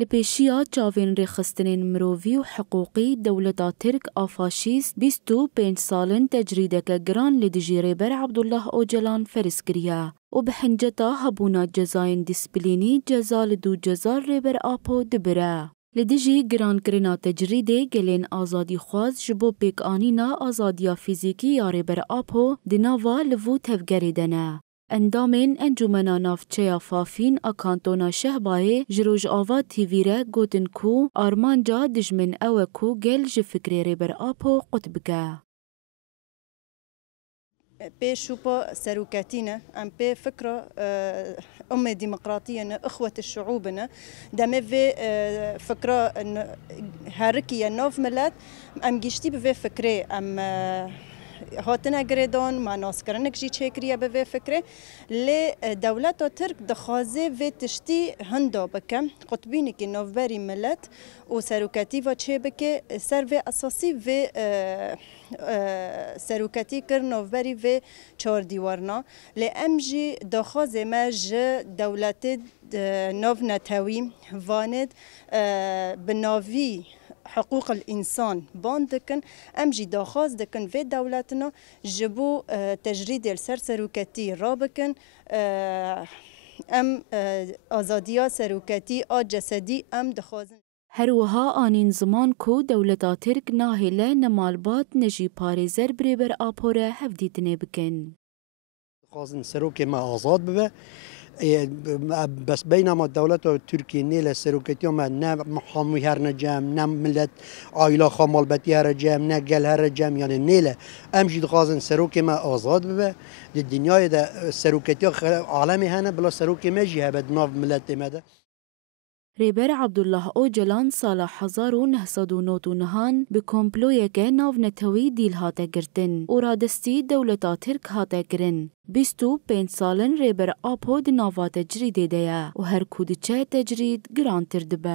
لپیشیا چاوین ریخستنین مرووی و حقوقی دولتا ترک آفاشیست 25 سالن تجریده که گران لدجی ریبر عبدالله اوجلان فرس کریا و به حنجتا هبونا جزاین دیسپلینی جزا لدو جزا ریبر آپو دبره. لدیجی گران کرنا تجریده گلین آزادی خواز جبو پیک آنینا آزادیا فیزیکی یاری بر آپو دیناوا لفو تفگری دنه. اندامین انجمنا نافچه فافین اکانتونا شهبای جروج آوا تیویره گوتن کو آرمانجا دجمن او کو گل جفکری ری بر آپو قطبگه. بي شوبا سروكاتينا ام بي فكرة ديمقراطية اخوة الشعوبنا دم في فكرة هاركية نوف ملات ام جيشتي بفي فكرة ام هاتنا جريدون ما ناس كرنك جي تشكريا بفي فكرة لدولة ترك دخازي في تشتي هندو بكم قطبينك نوف باري ملات وسروكاتيفا تشيبك سيرفي اساسي في سروکتی کرنو وری و چهار دیوارنا لامجی دخواز مج دولت نو نتاوی واند بناوی حقوق الإنسان باندكن أمجي داخاز دكن في دولتنا جبو تجريد السر سروكتي رابكن أم آزادية سروكتي جسدي أم دخازن هروها آنین زمان کو دولتا ترک ناهله نمالبات نجی پارێزەر برێبەر ئاپۆرە هەفدیتنێ بکەن. خازن سروک ما آزاد ببه بس بينما الدولة التركية نيل سروكتي ما نم محامي هرنجام نم ملت عائلة خامال بتي هرجام نقل هرجام يعني نيل أمجد خازن سروك ما آزاد ببه الدنيا ده سروكتي عالمي هنا بلا سروك ما جه بدناف ملت ماذا ریبر عبدالله اوجلان سال 1999 به کمپلویه که ناو نتوی دیل هاته گرتن و رادستی دولتا ترک هاته گرن. 25 سالن ریبر آپو دی ناوات تجریده ده و هر کود چه تجرید گران تر دبه.